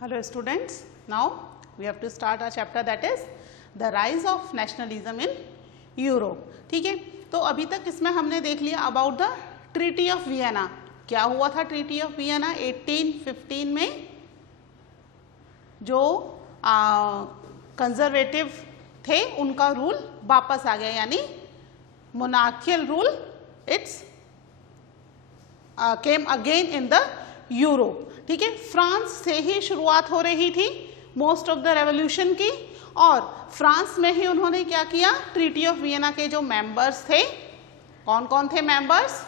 Hello students, now we have to start our chapter that is the rise of nationalism in Europe. ठीक है, तो अभी तक इसमें हमने देख लिया about the treaty of Vienna. क्या हुआ था ट्रीटी ऑफ वियना 1815 में? जो कंजर्वेटिव थे उनका रूल वापस आ गया, यानी monarchial rule it's came again in the Europe. ठीक है, फ्रांस से ही शुरुआत हो रही थी मोस्ट ऑफ द रेवोल्यूशन की, और फ्रांस में ही उन्होंने क्या किया, ट्रीटी ऑफ वियना के जो मेंबर्स थे, कौन कौन थे members?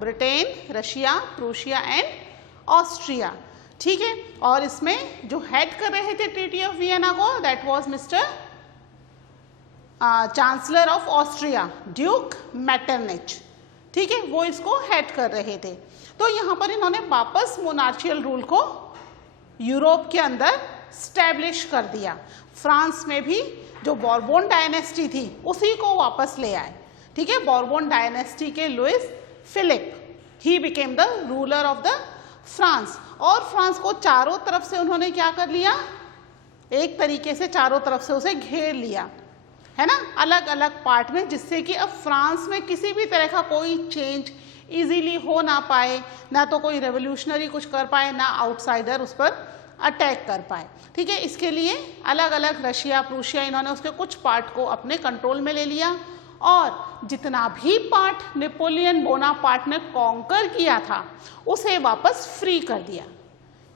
Britain, Russia, Prussia and Austria. ठीक है, और इसमें जो हेड कर रहे थे ट्रीटी ऑफ वियना को, that was mister chancellor of Austria, duke Metternich. ठीक है, वो इसको हेड कर रहे थे. तो यहाँ पर इन्होंने वापस मोनार्चियल रूल को यूरोप के अंदर स्टैब्लिश कर दिया. फ्रांस में भी जो बॉर्बोन डायनेस्टी थी उसी को वापस ले आए. ठीक है, बॉर्बोन डायनेस्टी के Louis Philippe, he became the ruler of the France. और फ्रांस को चारों तरफ से उन्होंने क्या कर लिया, एक तरीके से चारों तरफ से उसे घेर लिया, है ना, अलग अलग पार्ट में, जिससे कि अब फ्रांस में किसी भी तरह का कोई चेंज इजीली हो ना पाए, ना तो कोई रेवोल्यूशनरी कुछ कर पाए, ना आउटसाइडर उस पर अटैक कर पाए. ठीक है, इसके लिए अलग अलग रशिया, प्रूशिया, इन्होंने उसके कुछ पार्ट को अपने कंट्रोल में ले लिया, और जितना भी पार्ट नेपोलियन बोनापार्ट ने कॉन्कर किया था उसे वापस फ्री कर दिया.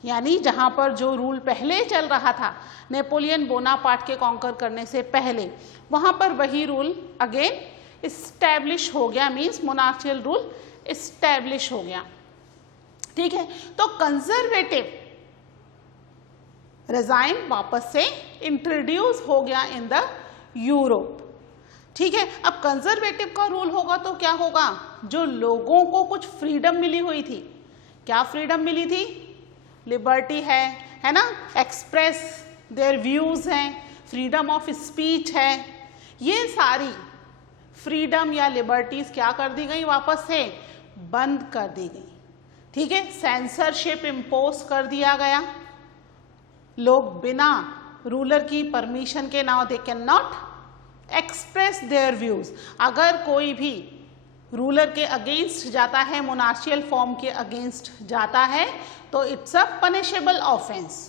यानी जहाँ पर जो रूल पहले चल रहा था नेपोलियन बोनापार्ट के कॉन्कर करने से पहले, वहाँ पर वही रूल अगेन इस्टेब्लिश हो गया, मीन्स मोनार्चियल रूल इस्टेब्लिश हो गया. ठीक है, तो कंजर्वेटिव रेजाइम वापस से इंट्रोड्यूस हो गया इन द यूरोप. ठीक है, अब कंजर्वेटिव का रूल होगा तो क्या होगा, जो लोगों को कुछ फ्रीडम मिली हुई थी, क्या फ्रीडम मिली थी? लिबर्टी है ना, एक्सप्रेस देयर व्यूज हैं, फ्रीडम ऑफ स्पीच है, ये सारी फ्रीडम या लिबर्टीज क्या कर दी गई, वापस से बंद कर दी गई. ठीक है, सेंसरशिप इम्पोज कर दिया गया. लोग बिना रूलर की परमिशन के now they can not express their views. अगर कोई भी रूलर के अगेंस्ट जाता है, मोनार्शियल फॉर्म के अगेंस्ट जाता है, तो इट्स अ पनिशेबल ऑफेंस,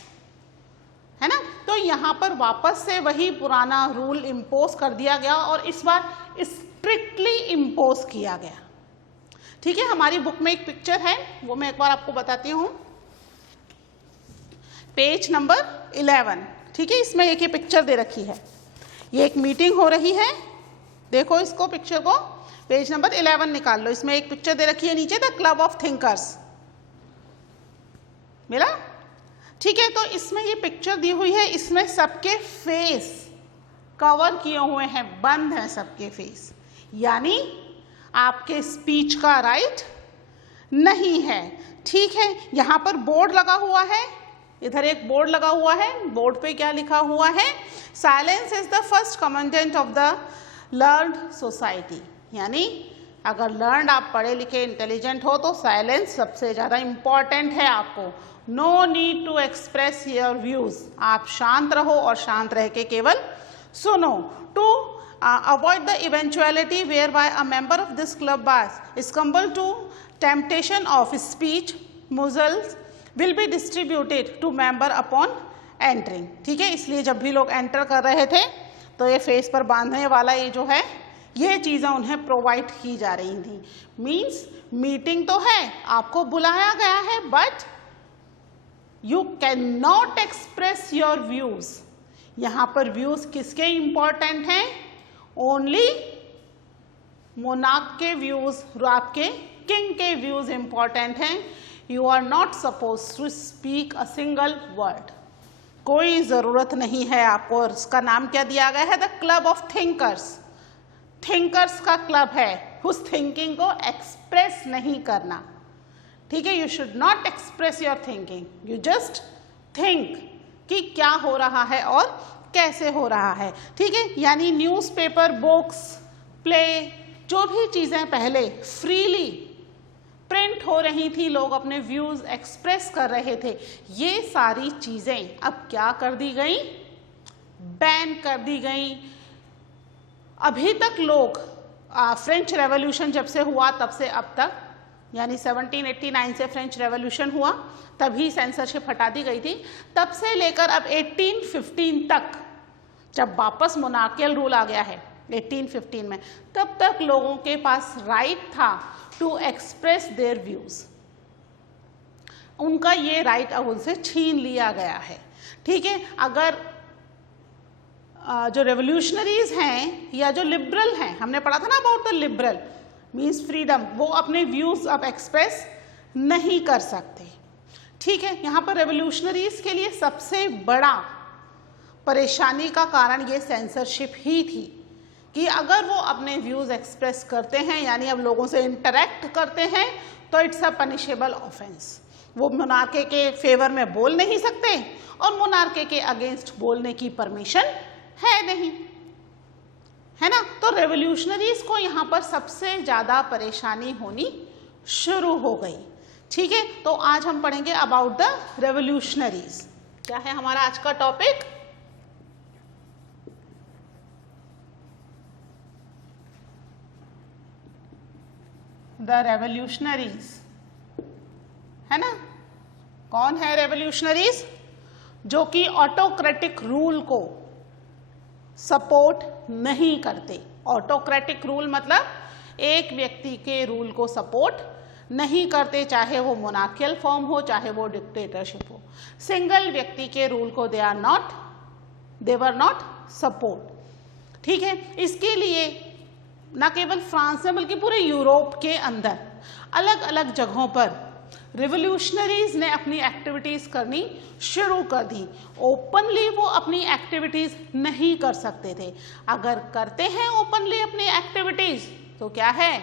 है ना. तो यहाँ पर वापस से वही पुराना रूल इम्पोज कर दिया गया, और इस बार स्ट्रिक्टली इम्पोज किया गया. ठीक है, हमारी बुक में एक पिक्चर है, वो मैं एक बार आपको बताती हूँ, पेज नंबर 11. ठीक है, इसमें एक ये पिक्चर दे रखी है, ये एक मीटिंग हो रही है, देखो इसको, पिक्चर को, पेज नंबर 11 निकाल लो. इसमें एक पिक्चर दे रखी है नीचे, द क्लब ऑफ थिंकर्स, मिला? ठीक है, तो इसमें ये पिक्चर दी हुई है, इसमें सबके फेस कवर किए हुए हैं, बंद है सबके फेस, यानी आपके स्पीच का राइट नहीं है. ठीक है, यहाँ पर बोर्ड लगा हुआ है, इधर एक बोर्ड लगा हुआ है, बोर्ड पे क्या लिखा हुआ है, silence is the first commandant of the learned society. यानी अगर लर्न्ड, आप पढ़े लिखे इंटेलिजेंट हो, तो साइलेंस सबसे ज़्यादा इम्पॉर्टेंट है आपको. No need to express your views, आप शांत रहो और शांत रह के केवल सुनो. To avoid the eventuality whereby a member of this club is compelled to temptation of speech, muzzles will be distributed to member upon entering. ठीक है, इसलिए जब भी लोग एंटर कर रहे थे तो ये फेस पर बांधने वाला ये जो है, ये चीज़ें उन्हें प्रोवाइड की जा रही थी. मीन्स मीटिंग तो है, आपको बुलाया गया है, but you can not express your views. यहाँ पर व्यूज किसके इंपॉर्टेंट हैं? ओनली मोनार्क के व्यूज, आपके किंग के व्यूज इंपॉर्टेंट हैं. You are not suppose to speak a single word, कोई ज़रूरत नहीं है आपको. और इसका नाम क्या दिया गया है? The club of thinkers. Thinkers का क्लब है, उस थिंकिंग को एक्सप्रेस नहीं करना. ठीक है, you should not express your thinking, you just think कि क्या हो रहा है और कैसे हो रहा है. ठीक है, यानी न्यूज़पेपर, बुक्स, प्ले, जो भी चीज़ें पहले फ्रीली प्रिंट हो रही थी, लोग अपने व्यूज एक्सप्रेस कर रहे थे, ये सारी चीजें अब क्या कर दी गई, बैन कर दी गई। अभी तक लोग फ्रेंच रेवोल्यूशन जब से हुआ तब से अब तक, यानी 1789 से फ्रेंच रेवोल्यूशन हुआ तभी सेंसरशिप हटा दी गई थी, तब से लेकर अब 1815 तक जब वापस मोनार्कियल रूल आ गया है 1815 में, तब तक लोगों के पास राइट था टू एक्सप्रेस देयर व्यूज। उनका ये राइट अब उनसे छीन लिया गया है। ठीक है, अगर जो रेवोल्यूशनरीज हैं या जो लिबरल हैं, हमने पढ़ा था ना about the liberal means freedom, वो अपने व्यूज अब एक्सप्रेस नहीं कर सकते। ठीक है, यहाँ पर रेवोल्यूशनरीज के लिए सबसे बड़ा परेशानी का कारण ये सेंसरशिप ही थी कि अगर वो अपने व्यूज एक्सप्रेस करते हैं, यानी अब लोगों से इंटरेक्ट करते हैं, तो इट्स अ पनिशेबल ऑफेंस। वो मोनार्की के फेवर में बोल नहीं सकते और मोनार्की के अगेंस्ट बोलने की परमिशन है नहीं, है ना। तो रेवोल्यूशनरीज को यहाँ पर सबसे ज़्यादा परेशानी होनी शुरू हो गई। ठीक है, तो आज हम पढ़ेंगे अबाउट द रेवोल्यूशनरीज। क्या है हमारा आज का टॉपिक, द रेवोल्यूशनरीज, है ना। कौन है रेवोल्यूशनरीज? जो कि ऑटोक्रेटिक रूल को सपोर्ट नहीं करते। ऑटोक्रेटिक रूल मतलब एक व्यक्ति के रूल को सपोर्ट नहीं करते, चाहे वो मोनार्कियल फॉर्म हो, चाहे वो डिक्टेटरशिप हो। सिंगल व्यक्ति के रूल को दे वर नॉट सपोर्ट। ठीक है, इसके लिए न केवल फ्रांस में बल्कि पूरे यूरोप के अंदर अलग अलग जगहों पर रिवोल्यूशनरीज ने अपनी एक्टिविटीज करनी शुरू कर दी। ओपनली वो अपनी एक्टिविटीज नहीं कर सकते थे। अगर करते हैं ओपनली अपनी एक्टिविटीज तो क्या है,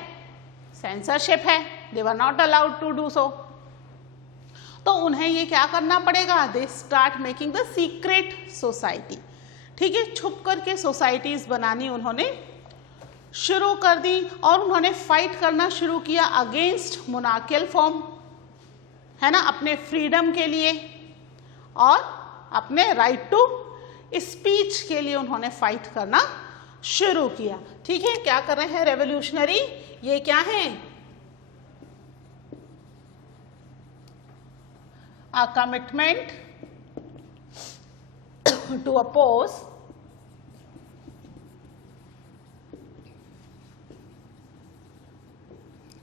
सेंसरशिप है, they were not allowed to do so. तो उन्हें ये क्या करना पड़ेगा, they start making the secret society. ठीक है, छुप करके सोसाइटीज बनानी उन्होंने शुरू कर दी और उन्होंने फाइट करना शुरू किया अगेंस्ट मोनार्कियल फॉर्म, है ना, अपने फ्रीडम के लिए और अपने राइट टू स्पीच के लिए उन्होंने फाइट करना शुरू किया। ठीक है, क्या कर रहे हैं रेवोल्यूशनरी, ये क्या है, a commitment to oppose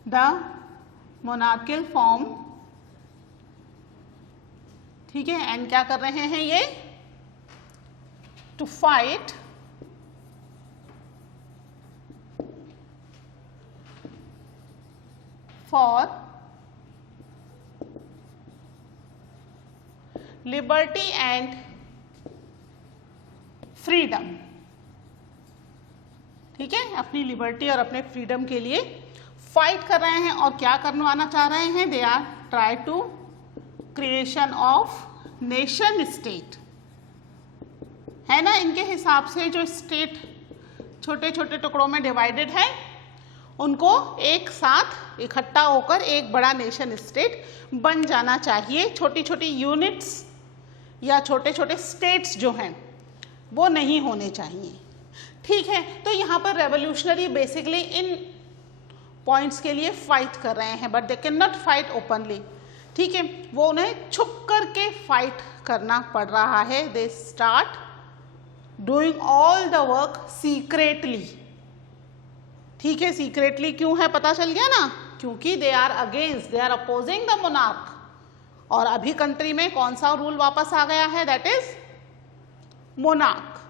the monarchical form। ठीक है, एंड क्या कर रहे हैं ये, to fight for liberty and freedom. ठीक है, अपनी लिबर्टी और अपने फ्रीडम के लिए फाइट कर रहे हैं और क्या करवाना चाह रहे हैं, they are try to creation of nation state, है ना। इनके हिसाब से जो स्टेट छोटे छोटे टुकड़ों में डिवाइडेड है, उनको एक साथ इकट्ठा होकर एक बड़ा नेशन स्टेट बन जाना चाहिए। छोटी छोटी यूनिट्स या छोटे छोटे स्टेट्स जो हैं वो नहीं होने चाहिए। ठीक है, तो यहाँ पर रेवोल्यूशनरी बेसिकली इन पॉइंट्स के लिए फाइट कर रहे हैं, but they can not fight openly. ठीक है, वो उन्हें छुप करके फाइट करना पड़ रहा है। They start doing all the work secretly. ठीक है, सीक्रेटली क्यों है पता चल गया ना, क्योंकि they are against, they are opposing the monarch. और अभी कंट्री में कौन सा रूल वापस आ गया है, दैट इज मोनार्क,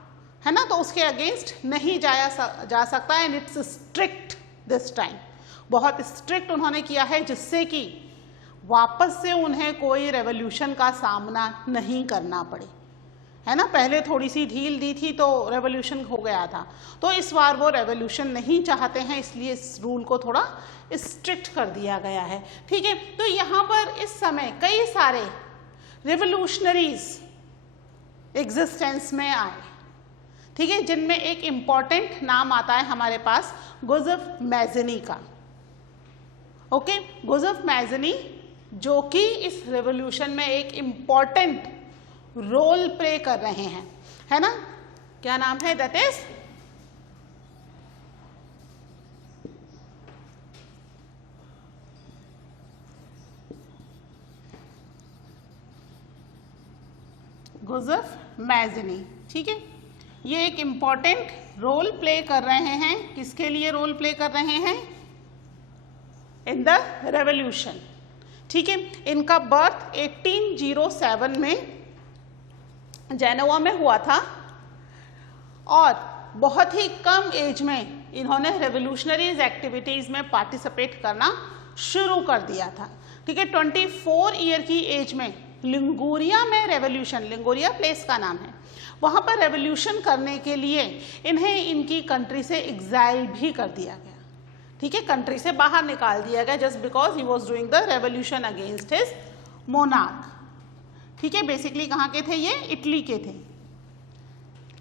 है ना। तो उसके अगेंस्ट नहीं जा सकता, and it's strict this time, बहुत स्ट्रिक्ट उन्होंने किया है, जिससे कि वापस से उन्हें कोई रेवोल्यूशन का सामना नहीं करना पड़े, है ना। पहले थोड़ी सी ढील दी थी तो रेवोल्यूशन हो गया था, तो इस बार वो रेवोल्यूशन नहीं चाहते हैं, इसलिए इस रूल को थोड़ा स्ट्रिक्ट कर दिया गया है। ठीक है, तो यहाँ पर इस समय कई सारे रेवोल्यूशनरीज एग्जिस्टेंस में आए। ठीक है, जिनमें एक इम्पॉर्टेंट नाम आता है हमारे पास, गुज़फ मैज़नी का। ओके, गुज़फ मैज़नी जो कि इस रेवोल्यूशन में एक इम्पॉर्टेंट रोल प्ले कर रहे हैं, है ना, क्या नाम है, दैट इज गुज़फ मैज़नी। ठीक है, ये एक इम्पॉर्टेंट रोल प्ले कर रहे हैं, किसके लिए रोल प्ले कर रहे हैं, इन द रेवोल्यूशन। ठीक है, इनका बर्थ 1807 में जेनोवा में हुआ था और बहुत ही कम एज में इन्होंने रेवोल्यूशनरीज एक्टिविटीज़ में पार्टिसिपेट करना शुरू कर दिया था। ठीक है, 24 ईयर की एज में लिंगुरिया में रेवोल्यूशन, लिंगुरिया प्लेस का नाम है, वहाँ पर रेवोल्यूशन करने के लिए इन्हें इनकी कंट्री से एग्जाइल भी कर दिया गया। ठीक है, कंट्री से बाहर निकाल दिया गया just because he was doing the revolution against his monarch. ठीक है, बेसिकली कहाँ के थे ये, इटली के थे,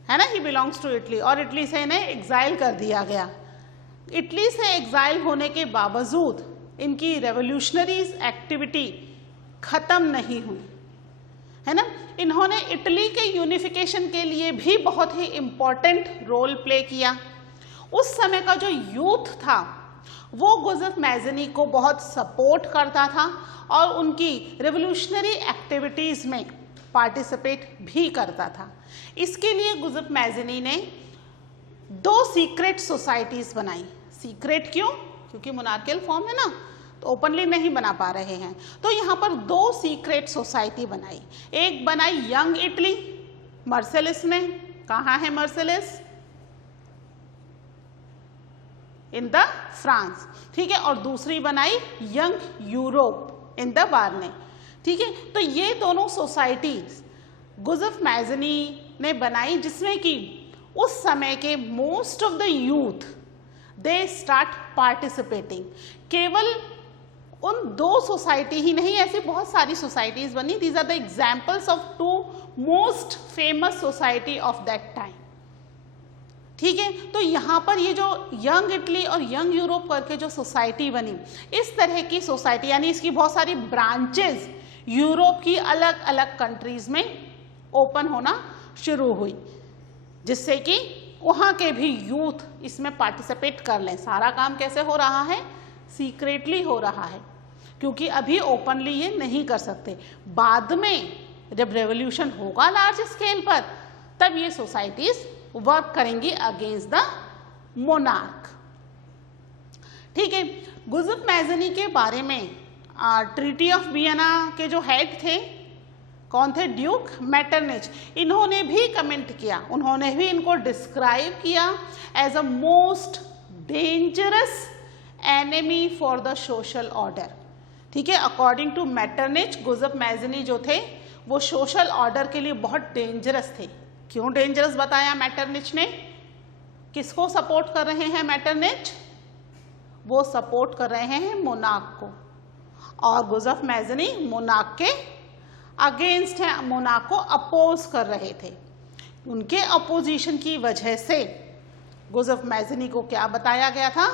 है ना, ही बिलोंग्स टू इटली, और इटली से इन्हें एग्जाइल कर दिया गया। इटली से एग्जाइल होने के बावजूद इनकी रेवोल्यूशनरीज एक्टिविटी खत्म नहीं हुई, है ना। इन्होंने इटली के यूनिफिकेशन के लिए भी बहुत ही इम्पोर्टेंट रोल प्ले किया। उस समय का जो यूथ था वो गुज़फ मैज़नी को बहुत सपोर्ट करता था और उनकी रेवोल्यूशनरी एक्टिविटीज़ में पार्टिसिपेट भी करता था। इसके लिए गुज़फ मैज़नी ने 2 सीक्रेट सोसाइटीज़ बनाई। सीक्रेट क्यों? क्योंकि मोनार्कियल फॉर्म है ना, तो ओपनली नहीं बना पा रहे हैं, तो यहाँ पर 2 सीक्रेट सोसाइटी बनाई। एक बनाई यंग इटली मर्सेलिस में, कहाँ है मर्सेलिस, इन द फ्रांस। ठीक है, और दूसरी बनाई यंग यूरोप इन द वार्ने। ठीक है, तो ये दोनों सोसाइटीज गुज़फ मैज़नी ने बनाई, जिसमें कि उस समय के most of the youth they start participating. केवल उन 2 सोसाइटी ही नहीं, ऐसी बहुत सारी सोसाइटीज बनी। These are the examples of 2 most famous society of that time. ठीक है, तो यहाँ पर ये जो यंग इटली और यंग यूरोप करके जो सोसाइटी बनी, इस तरह की सोसाइटी, यानी इसकी बहुत सारी ब्रांचेस यूरोप की अलग अलग कंट्रीज में ओपन होना शुरू हुई, जिससे कि वहाँ के भी यूथ इसमें पार्टिसिपेट कर लें। सारा काम कैसे हो रहा है, सीक्रेटली हो रहा है, क्योंकि अभी ओपनली ये नहीं कर सकते। बाद में जब रेवोल्यूशन होगा लार्ज स्केल पर, तब ये सोसाइटीज वर्क करेंगी अगेंस्ट द मोनार्क। ठीक है, गुज़फ मैज़नी के बारे में ट्रीटी ऑफ वियना के जो हेड थे, कौन थे, ड्यूक मेटरनिच, इन्होंने भी कमेंट किया, उन्होंने भी इनको डिस्क्राइब किया as a most dangerous enemy for the social order. ठीक है, अकॉर्डिंग टू मेटरनिच, गुज़फ मैज़नी जो थे वो सोशल ऑर्डर के लिए बहुत डेंजरस थे। क्यों डेंजरस बताया मेटरनिच ने? किसको सपोर्ट कर रहे हैं मेटरनिच? वो सपोर्ट कर रहे हैं मोनार्क को, और गुज़फ मैज़नी मोनार्क के अगेंस्ट है, मोनार्क को अपोज कर रहे थे। उनके अपोजिशन की वजह से गुज़फ मैज़नी को क्या बताया गया था,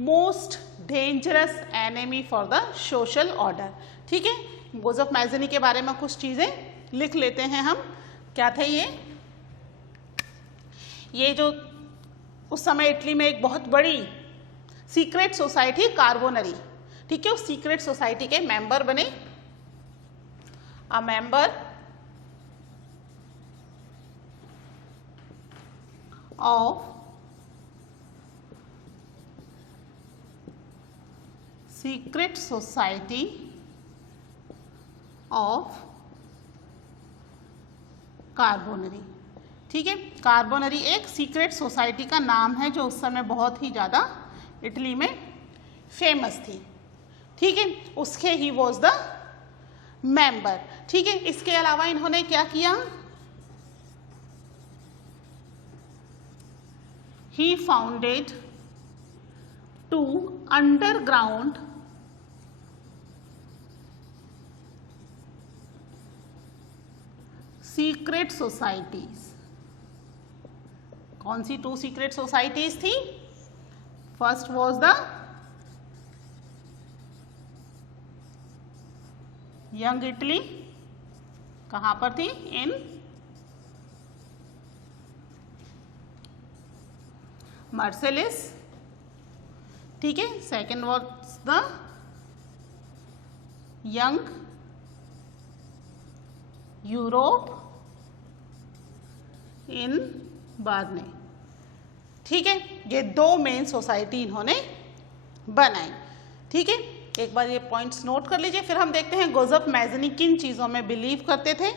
most dangerous enemy for the social order. ठीक है, गुज़फ मैज़नी के बारे में कुछ चीज़ें लिख लेते हैं हम। क्या थे ये जो उस समय इटली में एक बहुत बड़ी सीक्रेट सोसाइटी कार्बोनरी, ठीक है, उस सीक्रेट सोसाइटी के मेंबर बने। अ member of secret society of Carbonari. ठीक है, कार्बोनरी एक सीक्रेट सोसाइटी का नाम है जो उस समय बहुत ही ज़्यादा इटली में फेमस थी। ठीक है, उसके ही वॉज द मेंबर। ठीक है, इसके अलावा इन्होंने क्या किया, he founded 2 underground secret societies. कौन सी 2 सीक्रेट सोसाइटीज थी? First was the young Italy कहाँ पर थी? इन मार्सेलिस, ठीक है। Second was the young Europe in Berne, ठीक है। ये दो मेन सोसाइटी इन्होंने बनाई, ठीक है। एक बार ये पॉइंट्स नोट कर लीजिए। फिर हम देखते हैं जोसेफ मैज़नी किन चीज़ों में बिलीव करते थे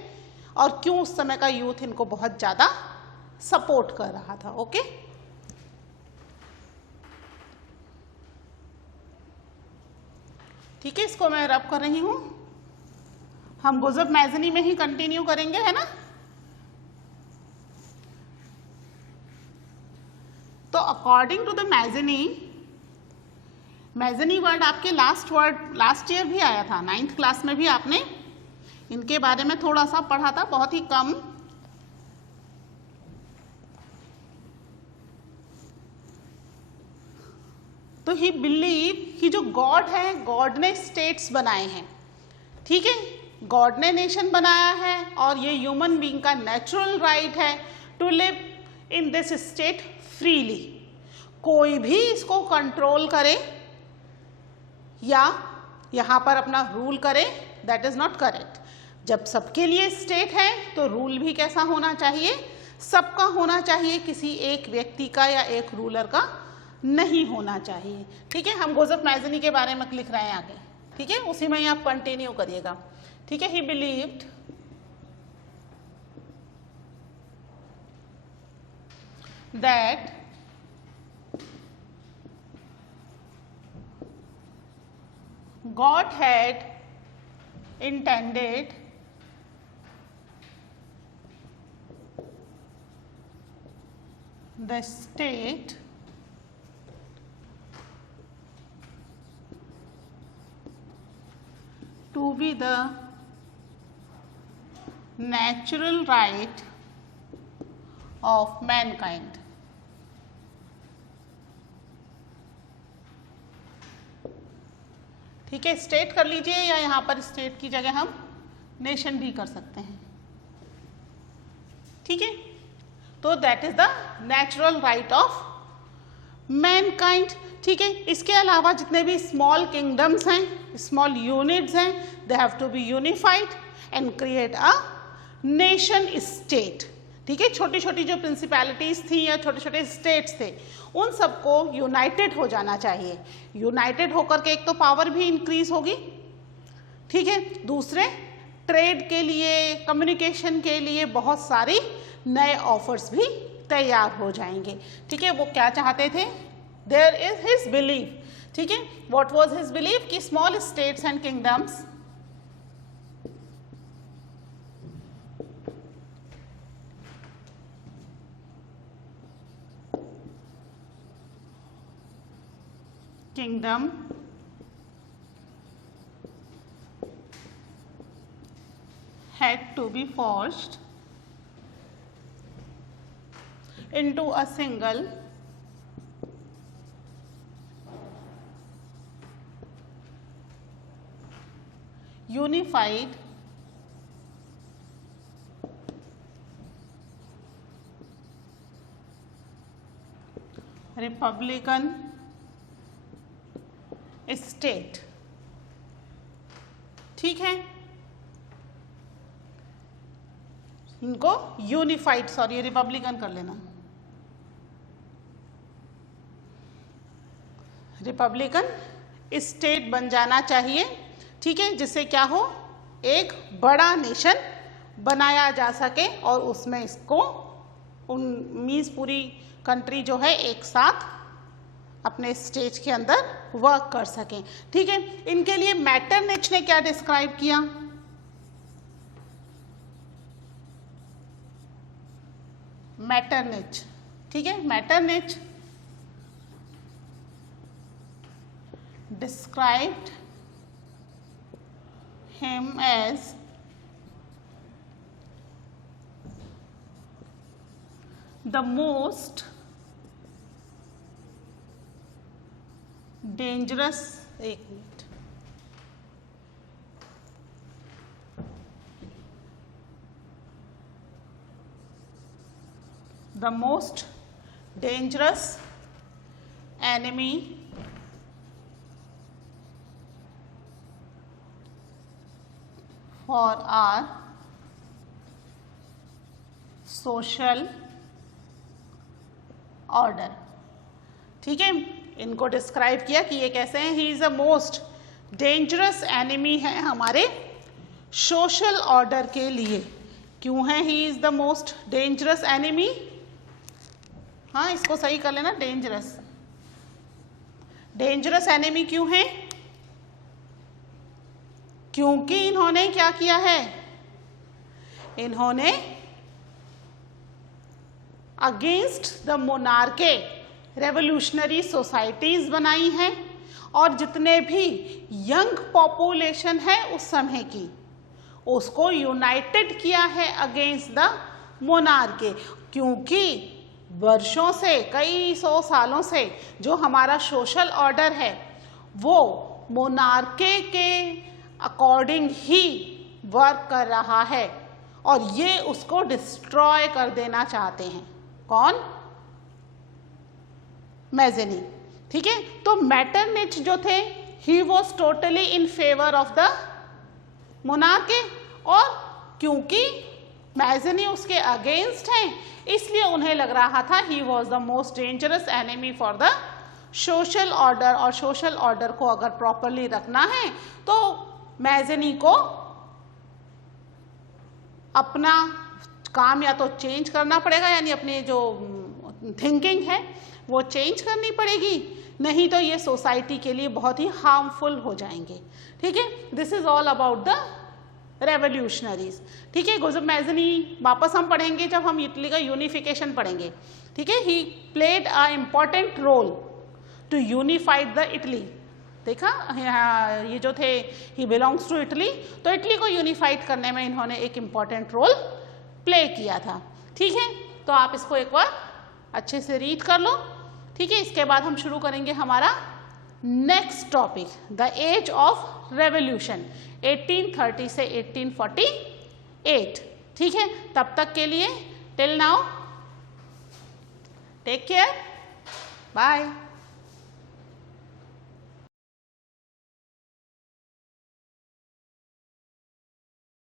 और क्यों उस समय का यूथ इनको बहुत ज़्यादा सपोर्ट कर रहा था। ओके, ठीक है, इसको मैं रब कर रही हूँ। हम जोसेफ मैज़नी में ही कंटिन्यू करेंगे, है ना। तो अकॉर्डिंग टू द मैज़नी वर्ड आपके लास्ट ईयर भी आया था, 9th क्लास में भी आपने इनके बारे में थोड़ा सा पढ़ा था, बहुत ही कम। तो ही बिलीव कि जो गॉड है, गॉड ने स्टेट्स बनाए हैं, ठीक है। गॉड ने नेशन बनाया है और ये ह्यूमन बीइंग का नेचुरल राइट है to live in this state freely. कोई भी इसको कंट्रोल करे या यहाँ पर अपना रूल करे, दैट इज नॉट करेक्ट। जब सबके लिए स्टेट है तो रूल भी कैसा होना चाहिए? सबका होना चाहिए, किसी एक व्यक्ति का या एक रूलर का नहीं होना चाहिए, ठीक है। हम जोसेफ मैज़नी के बारे में लिख रहे हैं आगे, ठीक है, उसी में ही आप कंटिन्यू करिएगा, ठीक है। ही believed that God had intended the state to be the natural right of mankind. ठीक है, स्टेट कर लीजिए या यहाँ पर स्टेट की जगह हम नेशन भी कर सकते हैं, ठीक है। तो that is the natural right of mankind, ठीक है। इसके अलावा जितने भी स्मॉल किंगडम्स हैं, स्मॉल यूनिट्स हैं, they have to be unified and create a nation state, ठीक है। छोटी छोटी जो प्रिंसिपैलिटीज थी या छोटे छोटे स्टेट्स थे, उन सबको यूनाइटेड हो जाना चाहिए। यूनाइटेड होकर के एक तो पावर भी इंक्रीज होगी, ठीक है। दूसरे ट्रेड के लिए, कम्युनिकेशन के लिए बहुत सारी नए ऑफर्स भी तैयार हो जाएंगे, ठीक है। वो क्या चाहते थे? देयर इज हिज बिलीफ, ठीक है। What was his belief? कि small states and kingdoms had to be forced into a single unified republican state, ठीक है। इनको यूनिफाइड, सॉरी रिपब्लिकन कर लेना, रिपब्लिकन स्टेट बन जाना चाहिए, ठीक है। जिससे क्या हो, एक बड़ा नेशन बनाया जा सके और उसमें इसको मीन्स पूरी कंट्री जो है एक साथ अपने स्टेज के अंदर वर्क कर सकें, ठीक है। इनके लिए मैटरनिच ने क्या डिस्क्राइब किया? मैटरनिच, ठीक है। Metternich described him as the most dangerous, एक minute, the most dangerous enemy for our social order। ठीक है, इनको डिस्क्राइब किया कि ये कैसे हैं। He is a most dangerous enemy है हमारे सोशल ऑर्डर के लिए। क्यों है he is the most dangerous enemy? हाँ, इसको सही कर लेना, डेंजरस। डेंजरस एनिमी क्यों है? क्योंकि इन्होंने क्या किया है? इन्होंने अगेंस्ट द मोनार्के रेवोल्यूशनरी सोसाइटीज बनाई हैं और जितने भी यंग पॉपुलेशन है उस समय की, उसको यूनाइटेड किया है अगेंस्ट द मोनार्के। क्योंकि वर्षों से, कई सौ सालों से जो हमारा सोशल ऑर्डर है वो मोनार्के के अकॉर्डिंग ही वर्क कर रहा है और ये उसको डिस्ट्रॉय कर देना चाहते हैं। कौन? मैज़ेनी। ठीक है, तो मेटरनिच जो थे he was totally in favour of the monarchy, और क्योंकि मैज़ेनी उसके अगेंस्ट हैं इसलिए उन्हें लग रहा था he was the most dangerous enemy for the social order. और सोशल ऑर्डर को अगर प्रॉपरली रखना है तो मैज़ेनी को अपना काम या तो चेंज करना पड़ेगा, यानी अपनी जो थिंकिंग है वो चेंज करनी पड़ेगी, नहीं तो ये सोसाइटी के लिए बहुत ही हार्मफुल हो जाएंगे। ठीक है, this is all about the revolutionaries. ठीक है, जोसेफ मैज़ेनी वापस हम पढ़ेंगे जब हम इटली का यूनिफिकेशन पढ़ेंगे। ठीक है, he played a important role to unified the Italy. देखा, ये जो थे ही बिलोंग्स टू इटली, तो इटली को यूनिफाइड करने में इन्होंने एक इम्पॉर्टेंट रोल प्ले किया था। ठीक है, तो आप इसको एक बार अच्छे से रीड कर लो। ठीक है, इसके बाद हम शुरू करेंगे हमारा next topic, the age of revolution 1830 से 1848। ठीक है, तब तक के लिए till now take care, bye.